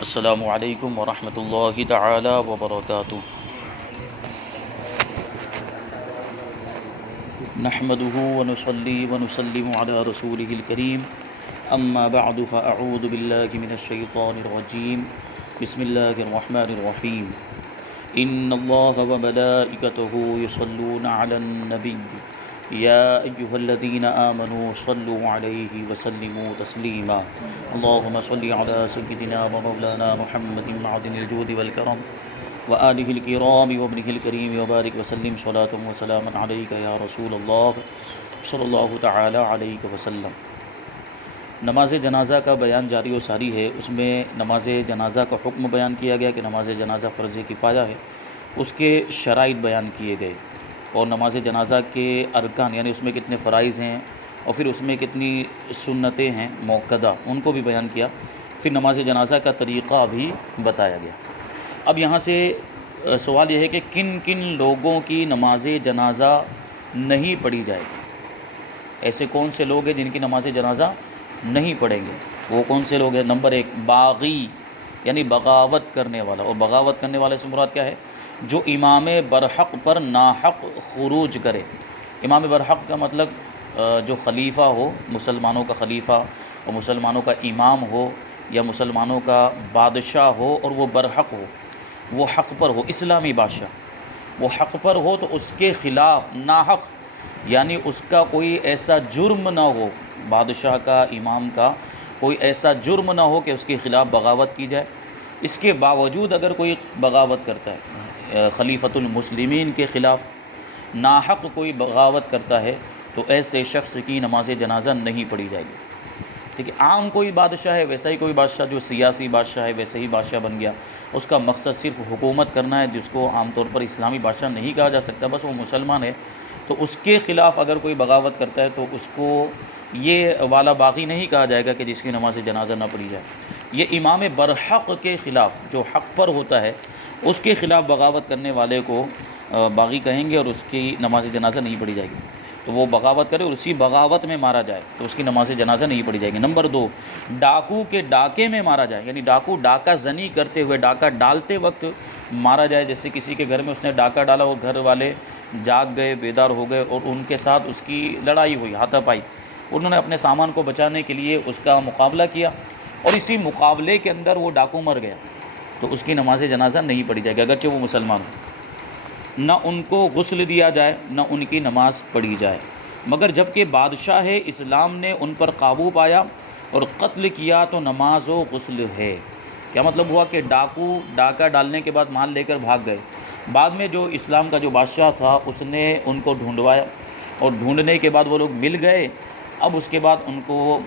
السلام علیکم ورحمۃ اللہ تعالی وبرکاتہ۔ نحمده ونصلي ونسلم على رسوله الكريم اما بعد فاعوذ باللہ من الشیطان الرجیم بسم اللہ الرحمن الرحیم ان اللہ وملائکته یصلون علی النبی یا ایہا الذین آمنوا صلوا علیہ وسلموا تسلیما اللہم صل علی سیدنا ومولانا محمد معدن الجود والکرم وآلہ الکرام وابنہ الکریم وبارک وسلم صلاۃ وسلاما علیک یا رسول اللہ صلی اللہ تعالی علیہ وسلم۔ نماز جنازہ کا بیان جاری و ساری ہے۔ اس میں نماز جنازہ کا حکم بیان کیا گیا کہ نماز جنازہ فرض کفایہ ہے، اس کے شرائط بیان کیے گئے، اور نماز جنازہ کے ارکان یعنی اس میں کتنے فرائض ہیں اور پھر اس میں کتنی سنتیں ہیں موقدہ، ان کو بھی بیان کیا۔ پھر نماز جنازہ کا طریقہ بھی بتایا گیا۔ اب یہاں سے سوال یہ ہے کہ کن کن لوگوں کی نماز جنازہ نہیں پڑھی جائے گی؟ ایسے کون سے لوگ ہیں جن کی نماز جنازہ نہیں پڑھیں گے؟ وہ کون سے لوگ ہیں؟ نمبر 1 باغی یعنی بغاوت کرنے والا، اور بغاوت کرنے والے سے مراد کیا ہے؟ جو امام برحق پر ناحق خروج کرے۔ امام برحق کا مطلب جو خلیفہ ہو، مسلمانوں کا خلیفہ اور مسلمانوں کا امام ہو یا مسلمانوں کا بادشاہ ہو، اور وہ برحق ہو، وہ حق پر ہو، اسلامی بادشاہ وہ حق پر ہو، تو اس کے خلاف ناحق یعنی اس کا کوئی ایسا جرم نہ ہو، بادشاہ کا امام کا کوئی ایسا جرم نہ ہو کہ اس کے خلاف بغاوت کی جائے۔ اس کے باوجود اگر کوئی بغاوت کرتا ہے، خلیفۃ المسلمین کے خلاف ناحق کوئی بغاوت کرتا ہے، تو ایسے شخص کی نماز جنازہ نہیں پڑھی جائے گی۔ دیکھیے، عام کوئی بادشاہ ہے، ویسا ہی کوئی بادشاہ جو سیاسی بادشاہ ہے ویسے ہی بادشاہ بن گیا، اس کا مقصد صرف حکومت کرنا ہے، جس کو عام طور پر اسلامی بادشاہ نہیں کہا جا سکتا، بس وہ مسلمان ہے، تو اس کے خلاف اگر کوئی بغاوت کرتا ہے تو اس کو یہ والا باغی نہیں کہا جائے گا کہ جس کی نماز جنازہ نہ پڑھی جائے۔ یہ امام برحق کے خلاف، جو حق پر ہوتا ہے، اس کے خلاف بغاوت کرنے والے کو باغی کہیں گے، اور اس کی نماز جنازہ نہیں پڑھی جائے گی۔ تو وہ بغاوت کرے اور اسی بغاوت میں مارا جائے تو اس کی نماز جنازہ نہیں پڑھی جائے گی۔ نمبر 2 ڈاکو کے ڈاکے میں مارا جائے، یعنی ڈاکو ڈاکہ زنی کرتے ہوئے، ڈاکہ ڈالتے وقت مارا جائے۔ جیسے کسی کے گھر میں اس نے ڈاکہ ڈالا اور گھر والے جاگ گئے، بیدار ہو گئے، اور ان کے ساتھ اس کی لڑائی ہوئی، ہاتھا پائی، انہوں نے اپنے سامان کو بچانے کے لیے اس کا مقابلہ کیا، اور اسی مقابلے کے اندر وہ ڈاکو مر گیا، تو اس کی نماز جنازہ نہیں پڑھی جائے گی، اگرچہ وہ مسلمان ہو۔ نہ ان کو غسل دیا جائے، نہ ان کی نماز پڑھی جائے، مگر جب کہ بادشاہ اسلام نے ان پر قابو پایا اور قتل کیا تو نماز و غسل ہے۔ کیا مطلب ہوا کہ ڈاکو ڈاکہ ڈالنے کے بعد مال لے کر بھاگ گئے، بعد میں جو اسلام کا جو بادشاہ تھا اس نے ان کو ڈھونڈوایا، اور ڈھونڈنے کے بعد وہ لوگ مل گئے، اب اس کے بعد ان کو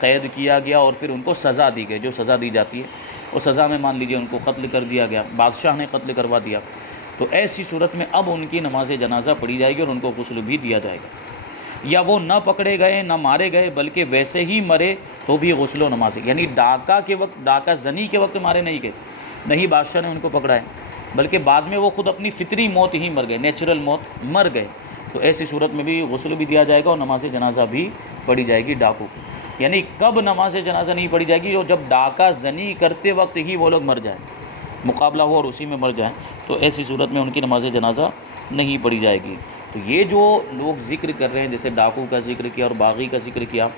قید کیا گیا اور پھر ان کو سزا دی گئی، جو سزا دی جاتی ہے، اور سزا میں مان لیجئے ان کو قتل کر دیا گیا، بادشاہ نے قتل کروا دیا، تو ایسی صورت میں اب ان کی نماز جنازہ پڑھی جائے گی اور ان کو غسل بھی دیا جائے گا۔ یا وہ نہ پکڑے گئے نہ مارے گئے بلکہ ویسے ہی مرے تو بھی غسل و نماز، یعنی ڈاکہ کے وقت، ڈاکہ زنی کے وقت مارے نہیں گئے، نہیں بادشاہ نے ان کو پکڑا ہے، بلکہ بعد میں وہ خود اپنی فطری موت ہی مر گئے، نیچرل موت مر گئے، تو ایسی صورت میں بھی غسل بھی دیا جائے گا اور نماز جنازہ بھی پڑھی جائے گی ڈاکو کی۔ یعنی کب نماز جنازہ نہیں پڑھی جائے گی؟ جب ڈاکہ زنی کرتے وقت ہی وہ لوگ مر جائیں، مقابلہ ہو اور اسی میں مر جائیں، تو ایسی صورت میں ان کی نماز جنازہ نہیں پڑھی جائے گی۔ تو یہ جو لوگ ذکر کر رہے ہیں، جیسے ڈاکو کا ذکر کیا اور باغی کا ذکر کیا،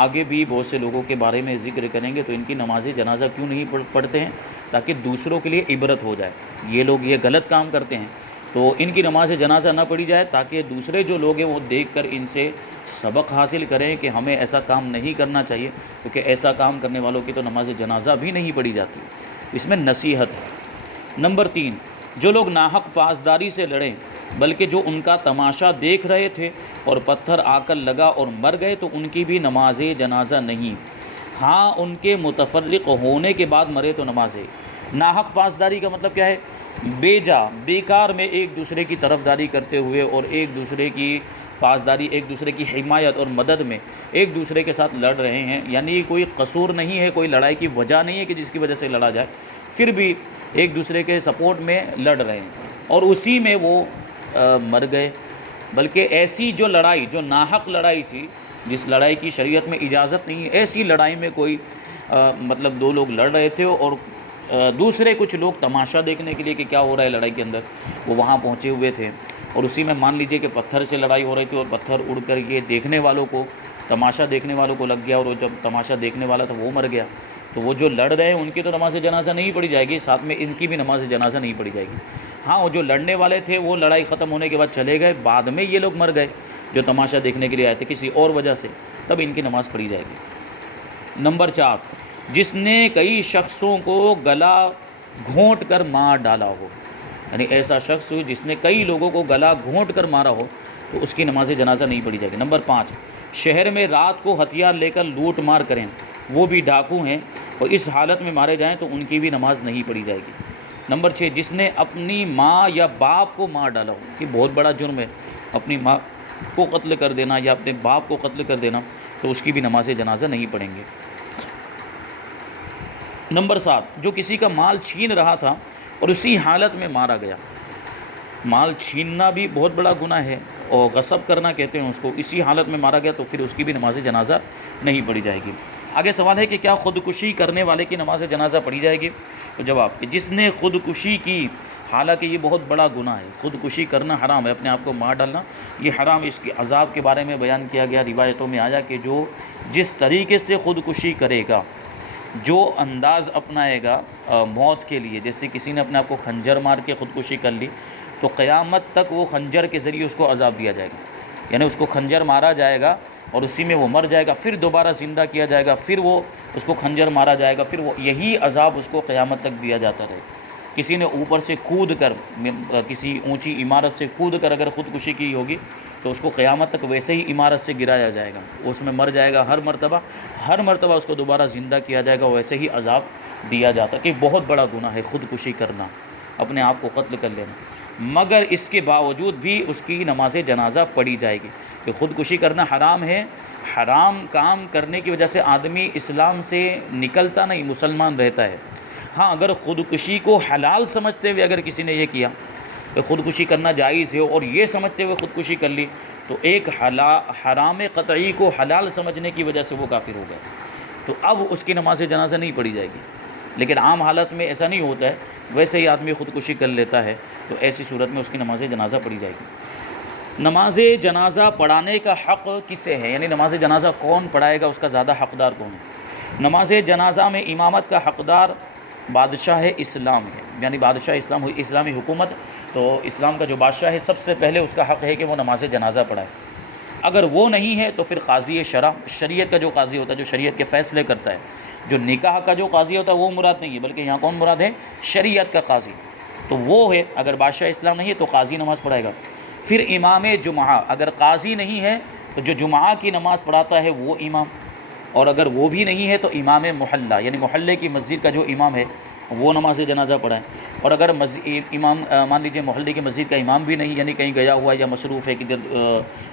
آگے بھی بہت سے لوگوں کے بارے میں ذکر کریں گے، تو ان کی نماز جنازہ کیوں نہیں پڑھتے ہیں؟ تاکہ دوسروں کے لیے عبرت ہو جائے، یہ لوگ یہ غلط کام کرتے ہیں تو ان کی نماز جنازہ نہ پڑھی جائے، تاکہ دوسرے جو لوگ ہیں وہ دیکھ کر ان سے سبق حاصل کریں کہ ہمیں ایسا کام نہیں کرنا چاہیے، کیونکہ ایسا کام کرنے والوں کی تو نماز جنازہ بھی نہیں پڑھی جاتی، اس میں نصیحت ہے۔ نمبر 3 جو لوگ ناحق پاسداری سے لڑیں بلکہ جو ان کا تماشا دیکھ رہے تھے اور پتھر آ کر لگا اور مر گئے، تو ان کی بھی نماز جنازہ نہیں، ہاں ان کے متفرق ہونے کے بعد مرے تو نماز ہے۔ ناحق پاسداری کا مطلب کیا ہے؟ بیکار میں ایک دوسرے کی طرفداری کرتے ہوئے اور ایک دوسرے کی پاسداری، ایک دوسرے کی حمایت اور مدد میں ایک دوسرے کے ساتھ لڑ رہے ہیں، یعنی کوئی قصور نہیں ہے، کوئی لڑائی کی وجہ نہیں ہے کہ جس کی وجہ سے لڑا جائے، پھر بھی ایک دوسرے کے سپورٹ میں لڑ رہے ہیں اور اسی میں وہ مر گئے۔ بلکہ ایسی جو لڑائی، جو ناحق لڑائی تھی، جس لڑائی کی شریعت میں اجازت نہیں ہے، ایسی لڑائی میں کوئی مطلب دو لوگ لڑ رہے تھے اور دوسرے کچھ لوگ تماشا دیکھنے کے لیے کہ کیا ہو رہا ہے لڑائی کے اندر، وہ وہاں پہنچے ہوئے تھے، اور اسی میں مان لیجئے کہ پتھر سے لڑائی ہو رہی تھی اور پتھر اڑ کر یہ دیکھنے والوں کو، تماشا دیکھنے والوں کو لگ گیا، اور وہ جب تماشا دیکھنے والا تھا وہ مر گیا، تو وہ جو لڑ رہے ہیں ان کی تو نماز جنازہ نہیں پڑھی جائے گی، ساتھ میں ان کی بھی نماز جنازہ نہیں پڑھی جائے گی۔ ہاں وہ جو لڑنے والے تھے وہ لڑائی ختم ہونے کے بعد چلے گئے، بعد میں یہ لوگ مر گئے جو تماشا دیکھنے کے لیے آئے تھے کسی اور وجہ سے، تب ان کی نماز پڑھی جائے گی۔ نمبر 4، جس نے کئی شخصوں کو گلا گھونٹ کر مار ڈالا ہو، یعنی ایسا شخص جس نے کئی لوگوں کو گلا گھونٹ کر مارا ہو تو اس کی نماز جنازہ نہیں پڑھی جائے گی۔ نمبر 5، شہر میں رات کو ہتھیار لے کر لوٹ مار کریں، وہ بھی ڈاکو ہیں اور اس حالت میں مارے جائیں تو ان کی بھی نماز نہیں پڑھی جائے گی۔ نمبر 6، جس نے اپنی ماں یا باپ کو مار ڈالا ہو، یہ بہت بڑا جرم ہے، اپنی ماں کو قتل کر دینا یا اپنے باپ کو قتل کر دینا، تو اس کی بھی نماز جنازہ نہیں پڑھیں گے۔ نمبر 7، جو کسی کا مال چھین رہا تھا اور اسی حالت میں مارا گیا، مال چھیننا بھی بہت بڑا گناہ ہے اور غصب کرنا کہتے ہیں اس کو، اسی حالت میں مارا گیا تو پھر اس کی بھی نماز جنازہ نہیں پڑھی جائے گی۔ آگے سوال ہے کہ کیا خودکشی کرنے والے کی نماز جنازہ پڑھی جائے گی؟ تو جواب کہ جس نے خودکشی کی، حالانکہ یہ بہت بڑا گناہ ہے، خودکشی کرنا حرام ہے، اپنے آپ کو مار ڈالنا یہ حرام، اس کے عذاب کے بارے میں بیان کیا گیا، روایتوں میں آیا کہ جو جس طریقے سے خودکشی کرے گا، جو انداز اپنائے گا موت کے لیے، جیسے کسی نے اپنے آپ کو خنجر مار کے خودکشی کر لی تو قیامت تک وہ خنجر کے ذریعے اس کو عذاب دیا جائے گا، یعنی اس کو خنجر مارا جائے گا اور اسی میں وہ مر جائے گا، پھر دوبارہ زندہ کیا جائے گا، پھر وہ اس کو خنجر مارا جائے گا، پھر وہ یہی عذاب اس کو قیامت تک دیا جاتا رہے گا۔ کسی نے اوپر سے کود کر، کسی اونچی عمارت سے کود کر اگر خودکشی کی ہوگی تو اس کو قیامت تک ویسے ہی عمارت سے گرایا جائے گا، اس میں مر جائے گا، ہر مرتبہ اس کو دوبارہ زندہ کیا جائے گا، ویسے ہی عذاب دیا جاتا ہے کہ بہت بڑا گناہ ہے خودکشی کرنا، اپنے آپ کو قتل کر لینا، مگر اس کے باوجود بھی اس کی نماز جنازہ پڑھی جائے گی، کہ خودکشی کرنا حرام ہے، حرام کام کرنے کی وجہ سے آدمی اسلام سے نکلتا نہیں، مسلمان رہتا ہے۔ ہاں اگر خودکشی کو حلال سمجھتے ہوئے اگر کسی نے یہ کیا کہ خودکشی کرنا جائز ہے اور یہ سمجھتے ہوئے خودکشی کر لی تو ایک حرام قطعی کو حلال سمجھنے کی وجہ سے وہ کافر ہو گیا، تو اب اس کی نماز جنازہ نہیں پڑھی جائے گی۔ لیکن عام حالت میں ایسا نہیں ہوتا ہے، ویسے ہی آدمی خودکشی کر لیتا ہے تو ایسی صورت میں اس کی نماز جنازہ پڑھی جائے گی۔ نماز جنازہ پڑھانے کا حق کسے ہے، یعنی نماز جنازہ کون پڑھائے گا، اس کا زیادہ حقدار کون ہے؟ نماز جنازہ میں امامت کا حقدار بادشاہ اسلام ہے، یعنی بادشاہ اسلام ہوئی اسلامی حکومت، تو اسلام کا جو بادشاہ ہے سب سے پہلے اس کا حق ہے کہ وہ نماز جنازہ پڑھائے۔ اگر وہ نہیں ہے تو پھر قاضی شرع، شریعت کا جو قاضی ہوتا ہے جو شریعت کے فیصلے کرتا ہے، جو نکاح کا جو قاضی ہوتا ہے وہ مراد نہیں ہے، بلکہ یہاں کون مراد ہے؟ شریعت کا قاضی، تو وہ ہے۔ اگر بادشاہ اسلام نہیں ہے تو قاضی نماز پڑھائے گا۔ پھر امام جمعہ، اگر قاضی نہیں ہے تو جو جمعہ کی نماز پڑھاتا ہے وہ امام، اور اگر وہ بھی نہیں ہے تو امام محلہ، یعنی محلے کی مسجد کا جو امام ہے وہ نماز جنازہ پڑھائیں۔ اور اگر امام مان لیجیے محلے کی مسجد کا امام بھی نہیں، یعنی کہیں گیا ہوا ہے یا مصروف ہے کدھر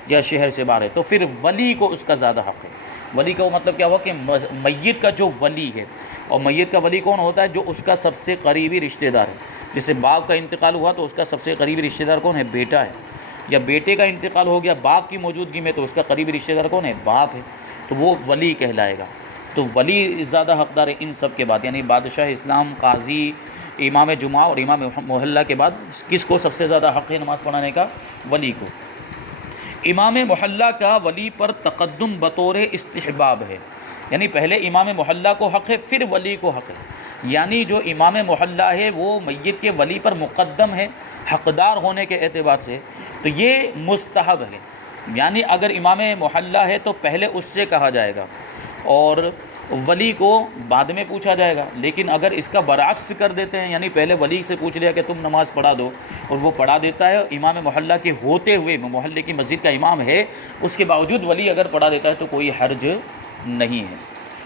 یا شہر سے باہر ہے، تو پھر ولی کو اس کا زیادہ حق ہے۔ ولی کا مطلب کیا ہوا کہ میت کا جو ولی ہے، اور میت کا ولی کون ہوتا ہے؟ جو اس کا سب سے قریبی رشتہ دار ہے۔ جیسے باپ کا انتقال ہوا تو اس کا سب سے قریبی رشتہ دار کون ہے؟ بیٹا ہے۔ یا بیٹے کا انتقال ہو گیا باپ کی موجودگی میں تو اس کا قریبی رشتہ دار کون ہے؟ باپ ہے، تو وہ ولی کہلائے گا۔ تو ولی زیادہ حقدار ہے ان سب کے بعد، یعنی بادشاہ اسلام، قاضی، امام جمعہ اور امام محلہ کے بعد کس کو سب سے زیادہ حق ہے نماز پڑھانے کا؟ ولی کو۔ امام محلہ کا ولی پر تقدم بطور استحباب ہے، یعنی پہلے امام محلہ کو حق ہے پھر ولی کو حق ہے، یعنی جو امام محلہ ہے وہ میت کے ولی پر مقدم ہے حقدار ہونے کے اعتبار سے، تو یہ مستحب ہے، یعنی اگر امام محلہ ہے تو پہلے اس سے کہا جائے گا اور ولی کو بعد میں پوچھا جائے گا۔ لیکن اگر اس کا برعکس کر دیتے ہیں، یعنی پہلے ولی سے پوچھ لیا کہ تم نماز پڑھا دو اور وہ پڑھا دیتا ہے، امام محلہ کے ہوتے ہوئے، محلے کی مسجد کا امام ہے، اس کے باوجود ولی اگر پڑھا دیتا ہے تو کوئی حرج نہیں ہے۔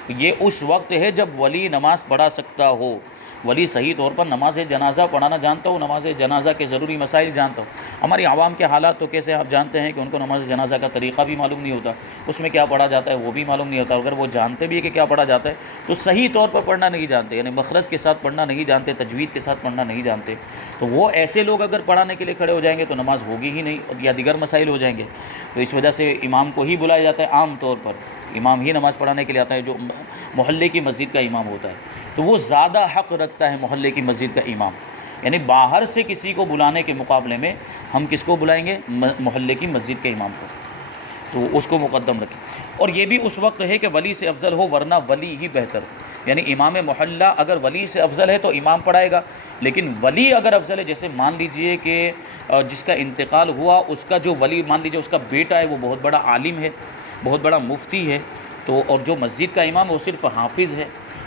یہ اس وقت ہے جب ولی نماز پڑھا سکتا ہو، ولی صحیح طور پر نماز جنازہ پڑھانا جانتا ہو، نماز جنازہ کے ضروری مسائل جانتا ہو۔ ہماری عوام کے حالات تو کیسے آپ جانتے ہیں کہ ان کو نماز جنازہ کا طریقہ بھی معلوم نہیں ہوتا، اس میں کیا پڑھا جاتا ہے وہ بھی معلوم نہیں ہوتا، اگر وہ جانتے بھی ہے کہ کیا پڑھا جاتا ہے تو صحیح طور پر پڑھنا نہیں جانتے، یعنی مخرج کے ساتھ پڑھنا نہیں جانتے، تجوید کے ساتھ پڑھنا نہیں جانتے، تو وہ ایسے لوگ اگر پڑھانے کے لیے کھڑے ہو جائیں گے تو نماز ہوگی ہی نہیں، یا دیگر مسائل ہو جائیں گے۔ تو اس وجہ سے امام کو ہی بلایا جاتا ہے، عام طور پر امام ہی نماز پڑھانے کے لیے آتا ہے، جو محلے کی مسجد کا امام ہوتا ہے، تو وہ زیادہ حق رکھتا ہے محلے کی مسجد کا امام، یعنی باہر سے کسی کو بلانے کے مقابلے میں ہم کس کو بلائیں گے؟ محلے کی مسجد کے امام کو، تو اس کو مقدم رکھیں۔ اور یہ بھی اس وقت ہے کہ ولی سے افضل ہو، ورنہ ولی ہی بہتر، یعنی امام محلہ اگر ولی سے افضل ہے تو امام پڑھائے گا، لیکن ولی اگر افضل ہے، جیسے مان لیجئے کہ جس کا انتقال ہوا اس کا جو ولی، مان لیجئے اس کا بیٹا ہے وہ بہت بڑا عالم ہے، بہت بڑا مفتی ہے، تو اور جو مسجد کا امام ہے وہ صرف حافظ ہے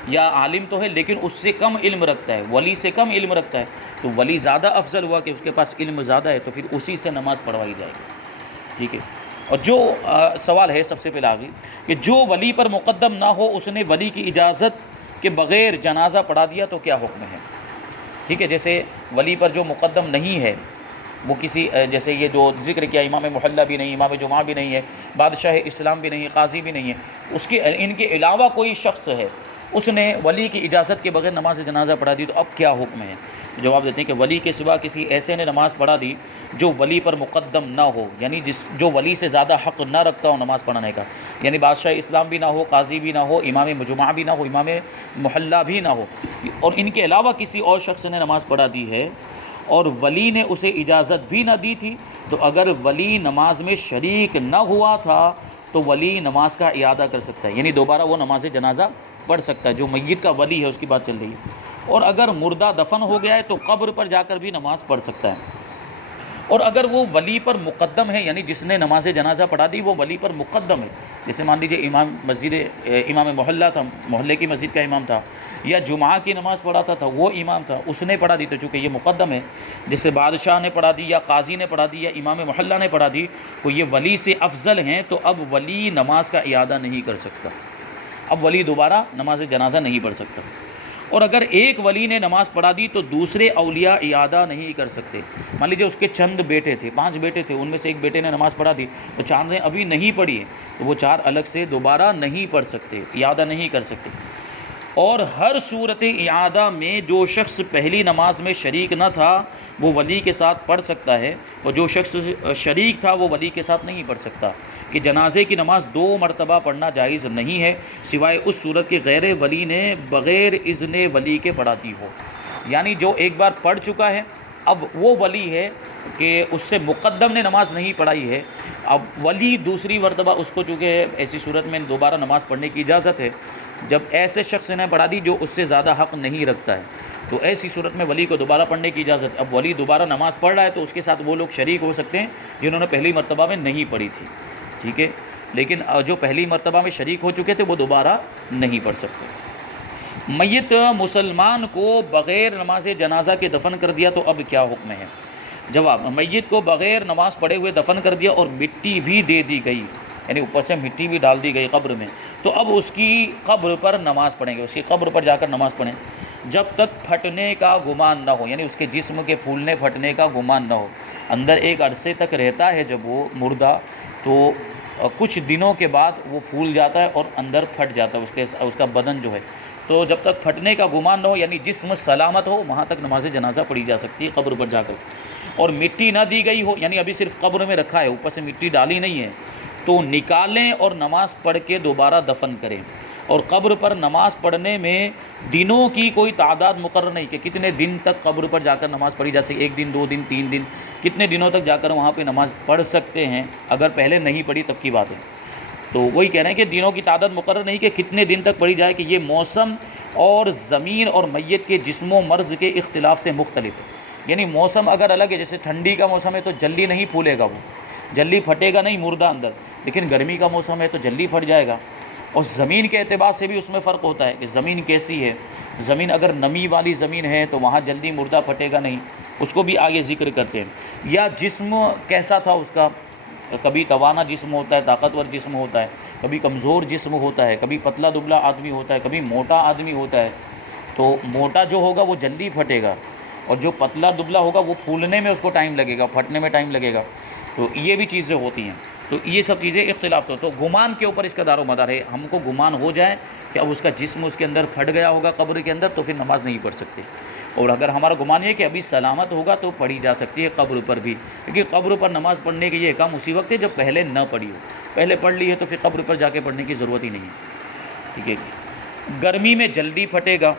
یا عالم تو ہے لیکن اس سے کم علم رکھتا ہے، ولی سے کم علم رکھتا ہے، تو ولی زیادہ افضل ہوا کہ اس کے پاس علم زیادہ ہے، تو پھر اسی سے نماز پڑھوائی جائے گی، ٹھیک ہے۔ اور جو سوال ہے سب سے پہلے آگے کہ جو ولی پر مقدم نہ ہو، اس نے ولی کی اجازت کے بغیر جنازہ پڑھا دیا تو کیا حکم ہے؟ ٹھیک ہے، جیسے ولی پر جو مقدم نہیں ہے وہ کسی، جیسے یہ جو ذکر کیا، امام محلہ بھی نہیں، امام جمعہ بھی نہیں ہے، بادشاہ اسلام بھی نہیں ہے، قاضی بھی نہیں ہے، ان کے علاوہ کوئی شخص ہے، اس نے ولی کی اجازت کے بغیر نماز جنازہ پڑھا دی تو اب کیا حکم ہے؟ جواب دیتے ہیں کہ ولی کے سوا کسی ایسے نے نماز پڑھا دی جو ولی پر مقدم نہ ہو، یعنی جو ولی سے زیادہ حق نہ رکھتا ہو نماز پڑھانے کا، یعنی بادشاہ اسلام بھی نہ ہو، قاضی بھی نہ ہو، امام جمعہ بھی نہ ہو، امام محلہ بھی نہ ہو، اور ان کے علاوہ کسی اور شخص نے نماز پڑھا دی ہے اور ولی نے اسے اجازت بھی نہ دی تھی، تو اگر ولی نماز میں شریک نہ ہوا تھا تو ولی نماز کا اعادہ کر سکتا ہے، یعنی دوبارہ وہ نماز جنازہ پڑھ سکتا ہے، جو میت کا ولی ہے اس کی بات چل رہی ہے۔ اور اگر مردہ دفن ہو گیا ہے تو قبر پر جا کر بھی نماز پڑھ سکتا ہے۔ اور اگر وہ ولی پر مقدم ہے، یعنی جس نے نماز جنازہ پڑھا دی وہ ولی پر مقدم ہے، جیسے مان لیجیے امام محلہ تھا، محلے کی مسجد کا امام تھا، یا جمعہ کی نماز پڑھاتا تھا وہ امام تھا، اس نے پڑھا دی تو چونکہ یہ مقدم ہے، جیسے بادشاہ نے پڑھا دی یا قاضی نے پڑھا دی یا امام محلہ نے پڑھا دی، تو یہ ولی سے افضل ہیں، تو اب ولی نماز کا اعادہ نہیں کر سکتا، اب ولی دوبارہ نماز جنازہ نہیں پڑھ سکتا۔ اور اگر ایک ولی نے نماز پڑھا دی تو دوسرے اولیاء اعادہ نہیں کر سکتے، مان لیجیے اس کے چند بیٹے تھے، 5 بیٹے تھے، ان میں سے ایک بیٹے نے نماز پڑھا دی تو 4 نے ابھی نہیں پڑھی ہے، تو وہ 4 الگ سے دوبارہ نہیں پڑھ سکتے، اعادہ نہیں کر سکتے۔ اور ہر صورت اعادہ میں جو شخص پہلی نماز میں شریک نہ تھا وہ ولی کے ساتھ پڑھ سکتا ہے، اور جو شخص شریک تھا وہ ولی کے ساتھ نہیں پڑھ سکتا، کہ جنازے کی نماز 2 مرتبہ پڑھنا جائز نہیں ہے سوائے اس صورت کے غیر ولی نے بغیر اذن ولی کے پڑھا دی ہو، یعنی جو ایک بار پڑھ چکا ہے اب وہ ولی ہے کہ اس سے مقدم نے نماز نہیں پڑھائی ہے، اب ولی دوسری مرتبہ اس کو، چونکہ ایسی صورت میں دوبارہ نماز پڑھنے کی اجازت ہے جب ایسے شخص نے پڑھا دی جو اس سے زیادہ حق نہیں رکھتا ہے، تو ایسی صورت میں ولی کو دوبارہ پڑھنے کی اجازت، اب ولی دوبارہ نماز پڑھ رہا ہے تو اس کے ساتھ وہ لوگ شریک ہو سکتے ہیں جنہوں نے پہلی مرتبہ میں نہیں پڑھی تھی، ٹھیک ہے، لیکن جو پہلی مرتبہ میں شریک ہو چکے تھے وہ دوبارہ نہیں پڑھ سکتے۔ میت مسلمان کو بغیر نماز جنازہ کے دفن کر دیا تو اب کیا حکم ہے؟ جواب، میت کو بغیر نماز پڑھے ہوئے دفن کر دیا اور مٹی بھی دے دی گئی، یعنی اوپر سے مٹی بھی ڈال دی گئی قبر میں، تو اب اس کی قبر پر نماز پڑھیں گے، اس کی قبر پر جا کر نماز پڑھیں جب تک پھٹنے کا گمان نہ ہو، یعنی اس کے جسم کے پھولنے پھٹنے کا گمان نہ ہو، اندر ایک عرصے تک رہتا ہے جب وہ مردہ، تو کچھ دنوں کے بعد وہ پھول جاتا ہے اور اندر پھٹ جاتا ہے اس کا بدن جو ہے، تو جب تک پھٹنے کا گمان نہ ہو یعنی جسم سلامت ہو وہاں تک نماز جنازہ پڑھی جا سکتی ہے قبر پر جا کر، اور مٹی نہ دی گئی ہو یعنی ابھی صرف قبر میں رکھا ہے اوپر سے مٹی ڈالی نہیں ہے تو نکالیں اور نماز پڑھ کے دوبارہ دفن کریں، اور قبر پر نماز پڑھنے میں دنوں کی کوئی تعداد مقرر نہیں کہ کتنے دن تک قبر پر جا کر نماز پڑھی جا سکے، 1 دن 2 دن 3 دن، کتنے دنوں تک جا کر وہاں پہ نماز پڑھ سکتے ہیں، اگر پہلے نہیں پڑھی تب کی بات ہے، تو وہی کہہ رہے ہیں کہ دنوں کی تعداد مقرر نہیں کہ کتنے دن تک پڑھی جائے، کہ یہ موسم اور زمین اور میت کے جسم و مرض کے اختلاف سے مختلف ہے، یعنی موسم اگر الگ ہے، جیسے ٹھنڈی کا موسم ہے تو جلدی نہیں پھولے گا، وہ جلدی پھٹے گا نہیں مردہ اندر، لیکن گرمی کا موسم ہے تو جلدی پھٹ جائے گا، اور زمین کے اعتبار سے بھی اس میں فرق ہوتا ہے کہ زمین کیسی ہے، زمین اگر نمی والی زمین ہے تو وہاں جلدی مردہ پھٹے گا نہیں، اس کو بھی آگے ذکر کرتے ہیں، یا جسم کیسا تھا اس کا، کبھی توانا جسم ہوتا ہے، طاقتور جسم ہوتا ہے، کبھی کمزور جسم ہوتا ہے، کبھی پتلا دبلا آدمی ہوتا ہے، کبھی موٹا آدمی ہوتا ہے. تو موٹا جو ہوگا وہ جلدی پھٹے گا، اور جو پتلا دبلا ہوگا وہ پھولنے میں اس کو ٹائم لگے گا، پھٹنے میں ٹائم لگے گا. تو یہ بھی چیزیں ہوتی ہیں. تو یہ سب چیزیں اختلاف تو گمان کے اوپر اس کا دار و مدار ہے. ہم کو گمان ہو جائے کہ اب اس کا جسم اس کے اندر پھٹ گیا ہوگا قبر کے اندر، تو پھر نماز نہیں پڑھ سکتے. اور اگر ہمارا گمان یہ ہے کہ ابھی سلامت ہوگا تو پڑھی جا سکتی ہے قبر پر بھی، کیونکہ قبر پر نماز پڑھنے کے یہ کام اسی وقت ہے جب پہلے نہ پڑھی ہو. پہلے پڑھ لی ہے تو پھر قبر پر جا کے پڑھنے کی ضرورت ہی نہیں ہے. ٹھیک ہے. گرمی میں جلدی پھٹے گا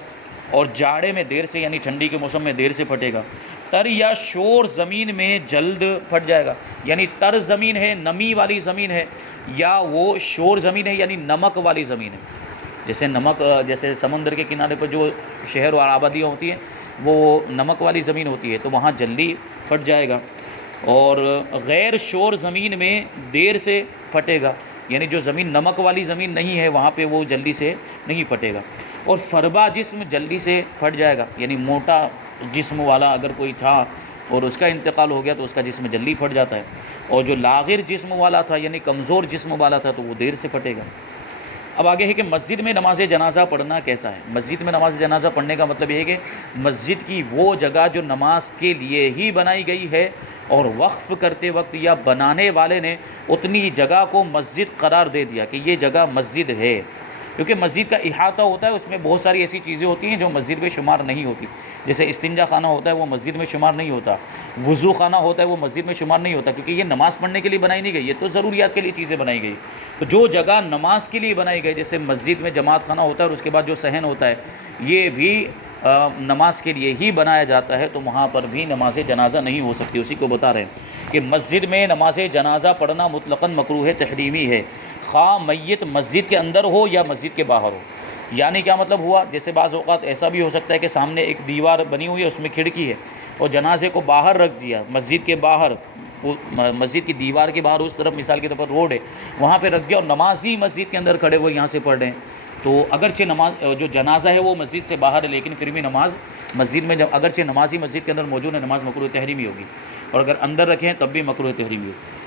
اور جاڑے میں دیر سے، یعنی ٹھنڈی کے موسم میں دیر سے پھٹے گا. تر یا شور زمین میں جلد پھٹ جائے گا، یعنی تر زمین ہے، نمی والی زمین ہے، یا وہ شور زمین ہے یعنی نمک والی زمین ہے. جیسے نمک، جیسے سمندر کے کنارے پر جو شہر اور آبادیاں ہوتی ہیں وہ نمک والی زمین ہوتی ہے، تو وہاں جلدی پھٹ جائے گا. اور غیر شور زمین میں دیر سے پھٹے گا، یعنی جو زمین نمک والی زمین نہیں ہے وہاں پہ وہ جلدی سے نہیں پھٹے گا. اور فربا جسم جلدی سے پھٹ جائے گا، یعنی موٹا جسم والا اگر کوئی تھا اور اس کا انتقال ہو گیا تو اس کا جسم جلدی پھٹ جاتا ہے. اور جو لاغر جسم والا تھا یعنی کمزور جسم والا تھا تو وہ دیر سے پھٹے گا. اب آگے ہے کہ مسجد میں نماز جنازہ پڑھنا کیسا ہے. مسجد میں نماز جنازہ پڑھنے کا مطلب یہ ہے کہ مسجد کی وہ جگہ جو نماز کے لیے ہی بنائی گئی ہے، اور وقف کرتے وقت یا بنانے والے نے اتنی جگہ کو مسجد قرار دے دیا کہ یہ جگہ مسجد ہے. کیونکہ مسجد کا احاطہ ہوتا ہے، اس میں بہت ساری ایسی چیزیں ہوتی ہیں جو مسجد میں شمار نہیں ہوتی. جیسے استنجا خانہ ہوتا ہے وہ مسجد میں شمار نہیں ہوتا، وضو خانہ ہوتا ہے وہ مسجد میں شمار نہیں ہوتا، کیونکہ یہ نماز پڑھنے کے لیے بنائی نہیں گئی، یہ تو ضروریات کے لیے چیزیں بنائی گئی. تو جو جگہ نماز کے لیے بنائی گئی، جیسے مسجد میں جماعت خانہ ہوتا ہے اور اس کے بعد جو صحن ہوتا ہے یہ بھی نماز کے لیے ہی بنایا جاتا ہے، تو وہاں پر بھی نماز جنازہ نہیں ہو سکتی. اسی کو بتا رہے ہیں کہ مسجد میں نماز جنازہ پڑھنا مطلقاً مکروہ تحریمی ہے، خواہ میت مسجد کے اندر ہو یا مسجد کے باہر ہو. یعنی کیا مطلب ہوا، جیسے بعض اوقات ایسا بھی ہو سکتا ہے کہ سامنے ایک دیوار بنی ہوئی ہے، اس میں کھڑکی ہے، اور جنازے کو باہر رکھ دیا مسجد کے باہر، مسجد کی دیوار کے باہر اس طرف مثال کے طور پر روڈ ہے وہاں پہ رکھ دیا، اور نمازی مسجد کے اندر کھڑے ہوئے یہاں سے پڑھ رہے ہیں. تو اگرچہ نماز جو جنازہ ہے وہ مسجد سے باہر ہے، لیکن پھر بھی نماز مسجد میں، جب اگرچہ نمازی مسجد کے اندر موجود ہے، نماز مکروہ تحریمی ہوگی. اور اگر اندر رکھیں تب بھی مکروہ تحریمی ہوگی.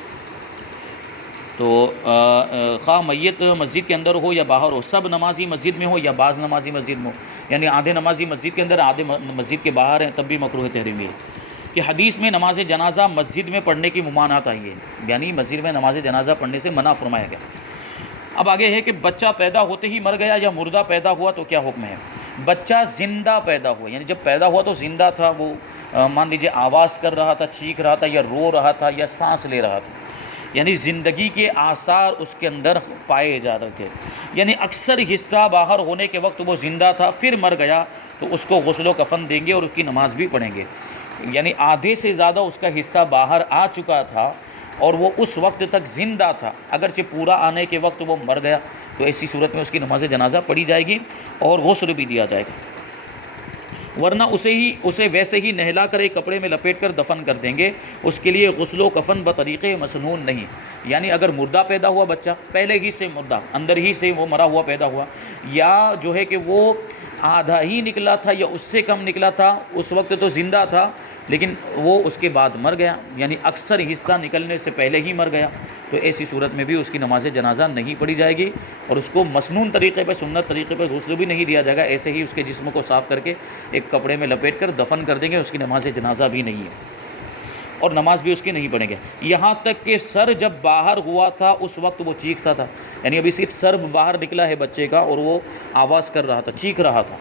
تو خواہ میت مسجد کے اندر ہو یا باہر ہو، سب نمازی مسجد میں ہو یا بعض نمازی مسجد میں ہو، یعنی آدھے نمازی مسجد کے اندر آدھے مسجد کے باہر ہیں، تب بھی مکروہ تحریمی ہے. کہ حدیث میں نماز جنازہ مسجد میں پڑھنے کی ممانعت آئی ہے، یعنی مسجد میں نماز جنازہ پڑھنے سے منع فرمایا گیا. اب آگے ہے کہ بچہ پیدا ہوتے ہی مر گیا یا مردہ پیدا ہوا تو کیا حکم ہے. بچہ زندہ پیدا ہوا، یعنی جب پیدا ہوا تو زندہ تھا، وہ مان لیجیے آواز کر رہا تھا، چیخ رہا تھا، یا رو رہا تھا، یا سانس لے رہا تھا، یعنی زندگی کے آثار اس کے اندر پائے جا رہے تھے. یعنی اکثر حصہ باہر ہونے کے وقت وہ زندہ تھا، پھر مر گیا تو اس کو غسل و کفن دیں گے اور اس کی نماز بھی پڑھیں گے. یعنی آدھے سے زیادہ اس کا حصہ باہر آ چکا تھا اور وہ اس وقت تک زندہ تھا، اگرچہ پورا آنے کے وقت وہ مر گیا، تو ایسی صورت میں اس کی نماز جنازہ پڑھی جائے گی اور غسل بھی دیا جائے گا. ورنہ اسے ویسے ہی نہلا کر ایک کپڑے میں لپیٹ کر دفن کر دیں گے، اس کے لیے غسل و کفن بطریق مسنون نہیں. یعنی اگر مردہ پیدا ہوا بچہ، پہلے ہی سے مردہ، اندر ہی سے وہ مرا ہوا پیدا ہوا، یا جو ہے کہ وہ آدھا ہی نکلا تھا یا اس سے کم نکلا تھا، اس وقت تو زندہ تھا لیکن وہ اس کے بعد مر گیا، یعنی اکثر حصہ نکلنے سے پہلے ہی مر گیا، تو ایسی صورت میں بھی اس کی نماز جنازہ نہیں پڑھی جائے گی، اور اس کو مسنون طریقے پہ، سنت طریقے پہ غسل بھی نہیں دیا جائے گا. ایسے ہی اس کے جسم کو صاف کر کے ایک کپڑے میں لپیٹ کر دفن کر دیں گے، اس کی نماز جنازہ بھی نہیں ہے اور نماز بھی اس کی نہیں پڑھیں گے. یہاں تک کہ سر جب باہر ہوا تھا اس وقت وہ چیختا تھا، یعنی ابھی صرف سر باہر نکلا ہے بچے کا اور وہ آواز کر رہا تھا، چیخ رہا تھا،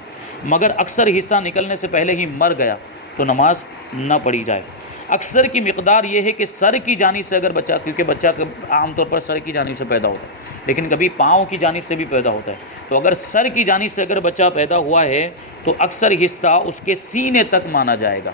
مگر اکثر حصہ نکلنے سے پہلے ہی مر گیا تو نماز نہ پڑھی جائے. اکثر کی مقدار یہ ہے کہ سر کی جانب سے اگر بچہ، کیونکہ بچہ عام طور پر سر کی جانب سے پیدا ہوتا ہے لیکن کبھی پاؤں کی جانب سے بھی پیدا ہوتا ہے، تو اگر سر کی جانب سے اگر بچہ پیدا ہوا ہے تو اکثر حصہ اس کے سینے تک مانا جائے گا،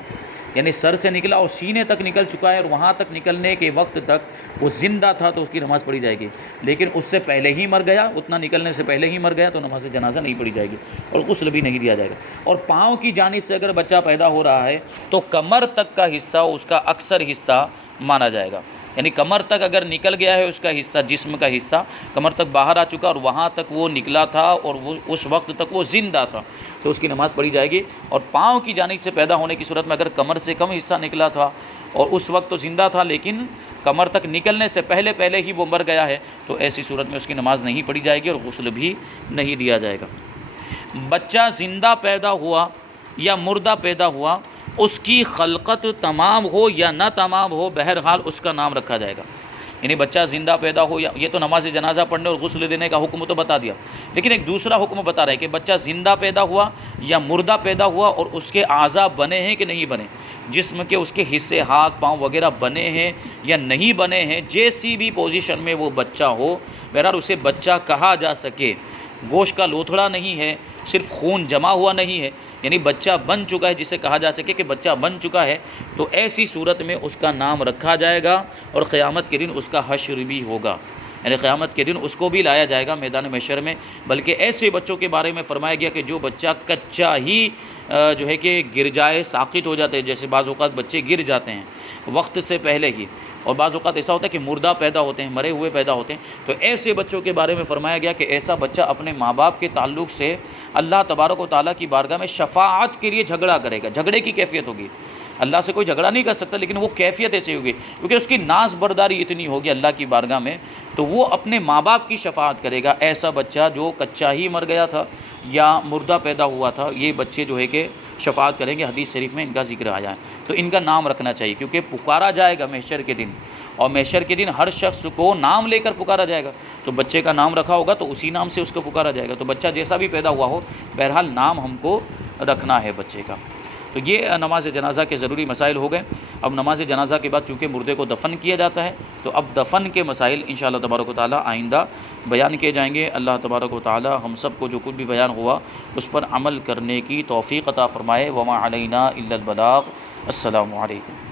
یعنی سر سے نکلا اور سینے تک نکل چکا ہے اور وہاں تک نکلنے کے وقت تک وہ زندہ تھا تو اس کی نماز پڑھی جائے گی. لیکن اس سے پہلے ہی مر گیا، اتنا نکلنے سے پہلے ہی مر گیا تو نماز جنازہ نہیں پڑھی جائے گی اور غسل بھی نہیں دیا جائے گا. اور پاؤں کی جانب سے اگر بچہ پیدا ہو رہا ہے تو کمر تک کا حصہ اس کا اکثر حصہ مانا جائے گا. یعنی کمر تک اگر نکل گیا ہے اس کا حصہ، جسم کا حصہ کمر تک باہر آ چکا اور وہاں تک وہ نکلا تھا اور وہ اس وقت تک وہ زندہ تھا، تو اس کی نماز پڑھی جائے گی۔ اور پاؤں کی جانب سے پیدا ہونے کی صورت میں اگر کمر سے کم حصہ نکلا تھا اور اس وقت تو زندہ تھا لیکن کمر تک نکلنے سے پہلے ہی وہ مر گیا ہے، تو ایسی صورت میں اس کی نماز نہیں پڑھی جائے گی اور غسل بھی نہیں دیا جائے گا۔ بچہ زندہ پیدا ہوا یا مردہ پیدا ہوا، اس کی خلقت تمام ہو یا نہ تمام ہو، بہرحال اس کا نام رکھا جائے گا۔ یعنی بچہ زندہ پیدا ہو یا، یہ تو نماز جنازہ پڑھنے اور غسل دینے کا حکم تو بتا دیا، لیکن ایک دوسرا حکم بتا رہا ہے کہ بچہ زندہ پیدا ہوا یا مردہ پیدا ہوا اور اس کے اعضاء بنے ہیں کہ نہیں بنے، جسم کے اس کے حصے ہاتھ پاؤں وغیرہ بنے ہیں یا نہیں بنے ہیں، جیسی بھی پوزیشن میں وہ بچہ ہو، بہرحال اسے بچہ کہا جا سکے۔ گوشت کا لوتھڑا نہیں ہے، صرف خون جمع ہوا نہیں ہے، یعنی بچہ بن چکا ہے جسے کہا جا سکے کہ بچہ بن چکا ہے، تو ایسی صورت میں اس کا نام رکھا جائے گا اور قیامت کے دن اس کا حشر بھی ہوگا، یعنی قیامت کے دن اس کو بھی لایا جائے گا میدان محشر میں۔ بلکہ ایسے بچوں کے بارے میں فرمایا گیا کہ جو بچہ کچا ہی جو ہے کہ گر جائے، ساقط ہو جاتے ہیں، جیسے بعض اوقات بچے گر جاتے ہیں وقت سے پہلے ہی، اور بعض اوقات ایسا ہوتا ہے کہ مردہ پیدا ہوتے ہیں، مرے ہوئے پیدا ہوتے ہیں، تو ایسے بچوں کے بارے میں فرمایا گیا کہ ایسا بچہ اپنے ماں باپ کے تعلق سے اللہ تبارک و تعالیٰ کی بارگاہ میں شفاعت کے لیے جھگڑا کرے گا، جھگڑے کی کیفیت ہوگی۔ اللہ سے کوئی جھگڑا نہیں کر سکتا لیکن وہ کیفیت ایسی ہوگی کیونکہ اس کی ناز برداری اتنی ہوگی اللہ کی بارگاہ میں، تو وہ اپنے ماں باپ کی شفاعت کرے گا۔ ایسا بچہ جو کچا ہی مر گیا تھا یا مردہ پیدا ہوا تھا، یہ بچے جو ہے کہ شفاعت کریں گے، حدیث شریف میں ان کا ذکر آیا ہے، تو ان کا نام رکھنا چاہیے کیونکہ پکارا جائے گا محشر کے دن، اور محشر کے دن ہر شخص کو نام لے کر پکارا جائے گا، تو بچے کا نام رکھا ہوگا تو اسی نام سے اس کو پکارا جائے گا، تو بچہ جیسا بھی پیدا ہوا ہو بہرحال نام ہم کو رکھنا ہے بچے کا۔ تو یہ نماز جنازہ کے ضروری مسائل ہو گئے۔ اب نماز جنازہ کے بعد چونکہ مردے کو دفن کیا جاتا ہے تو اب دفن کے مسائل انشاءاللہ تبارک و تعالی آئندہ بیان کیے جائیں گے۔ اللہ تبارک و تعالی ہم سب کو جو کچھ بھی بیان ہوا اس پر عمل کرنے کی توفیق عطا فرمائے۔ وما علینا الا البلاغ۔ السلام علیکم۔